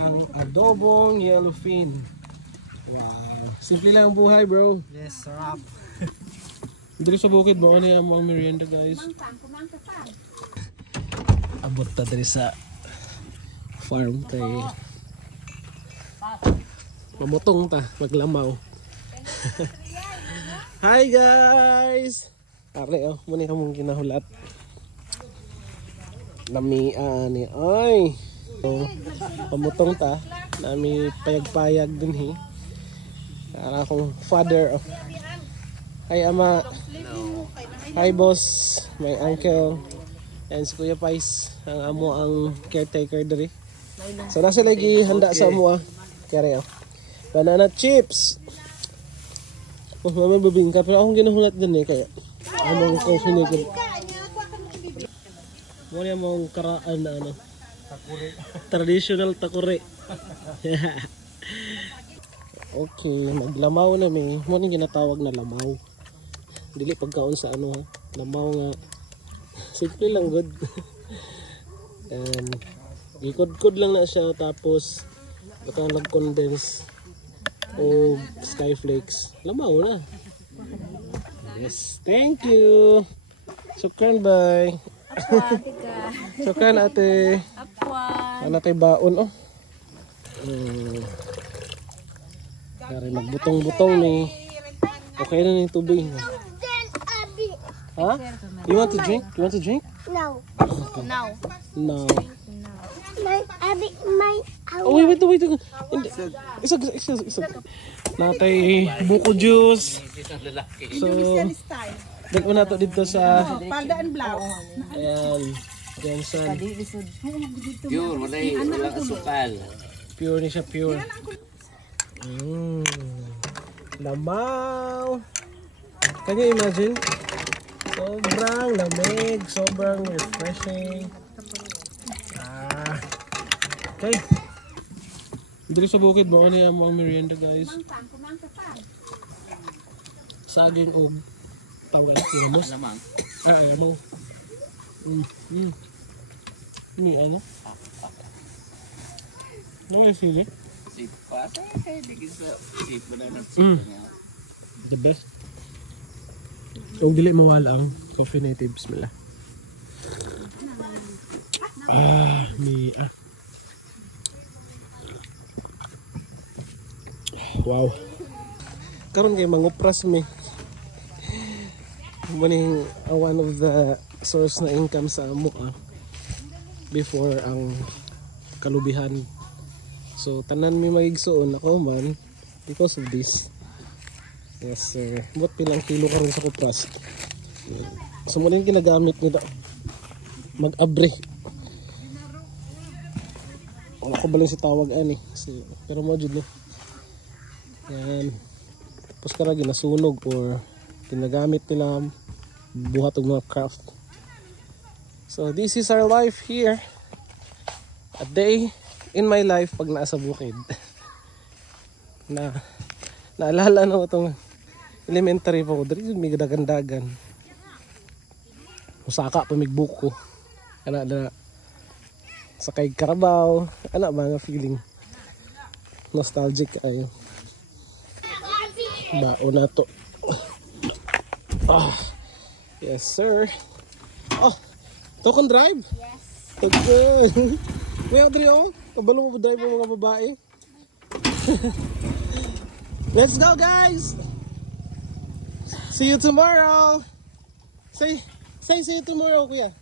ang adobong yellowfin. Wow. Simple lang ang buhay, bro. Yes, sarap. Dito sa bukid mo, ano yung mga merienda, guys? Abot na dito sa farm kay mamutong ta, maglamaw. Hi guys! Are oh, muna ka mong kinahulat. Lamian ni ay. So, pamutong ta, nami payag-payag din hi. Para akong father of. Hi ama. Hi boss, my uncle. And si Kuya Pais, ang amo ang caretaker diri. So nasa lagi handa sa amo kaya oh. Banana chips. Oh, mama babingka pero akong ginahulat din eh kaya among coffee ni ko. Wala mong karaan na ano. Takure. Traditional takure. Okay, maglamaw na mi. Mo ning ginatawag na lamaw. Dili pagkaon sa ano ha. Lamaw nga. Simple lang good. And ikod-kod lang na siya tapos baka nag-condense o skyflakes. Lamaw na. Yes, thank you. Sukran bye. Sukran ate. Ano tayo baon oh. Kaya magbutong-butong ni. Okay na yung tubig. Huh? You want to drink? You want to drink? No. No. No. Oh, wait. Isa. Natay buko juice. So, dito na to dito sa Palda and blouse. Ayan. Jensen. Pure, wala asukal. Pure ni siya, pure. Lamaw. Can you imagine? Sobrang lamig, sobrang refreshing. Okay. Dito sa bukid mo, ano yung mga merienda, guys? Saging o tawag mo? Lamang. Ay, mo. Ini ano? Ano yung sili? Sipa. Digis sa sipa na ng The best. Kung dili mawala ang coffee native, bismillah. Wow. Karon kay mangupras mi. Maning one of the source na income sa amo before ang kalubihan. So tanan mi magigsuon ako man because of this. Yes sir. Bot pilang kilo karon sa kupras. So mo din ginagamit nito. Mag-abre. Wala ko balang si tawag ani. Pero mo jud no. Yan. Tapos kara ginasunog or ginagamit nila buhat og mga craft. So this is our life here. A day in my life pag nasa bukid. Naalala na itong elementary pa ko. Dari may dagan-dagan. Musaka pa migbuko. Ana na sakay karabaw. Ana ba nga feeling? Nostalgic ayo. Baon na to. Yes sir. To can drive? Yes. Okay. May Audrey oh. Kabalo mo drive mo mga babae. Let's go guys. See you tomorrow. Say see you tomorrow kuya.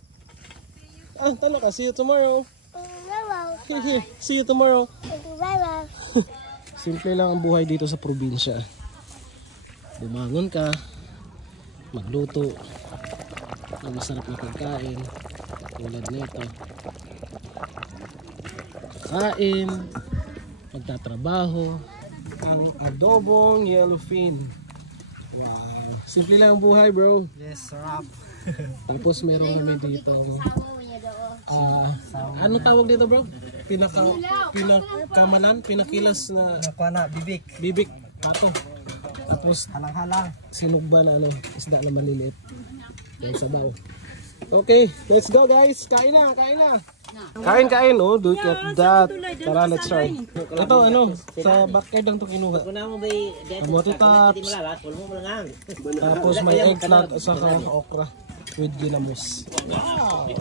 Talo ka. See you tomorrow. Here. See you tomorrow. Simple lang ang buhay dito sa probinsya. Bumangon ka, magluto ng masarap na pagkain tulad nito, kakain, magtatrabaho. Ang adobong yellowfin. Wow, simple lang ang buhay bro. Yes, sarap. Tapos meron kami dito anong tawag dito bro? Pinakamalan, pinakilas na bibik pato. Tapos halang-halang. sinugba na ano, isda na maliliit. Yan sabaw. Okay, let's go guys. Kain na. Kain, oh. Look at that. Tara, let's try. Ito, ano, sa backyard lang ito kinuha. Kamote tops. Tapos may eggplant at saka okra with ginamos. Wow!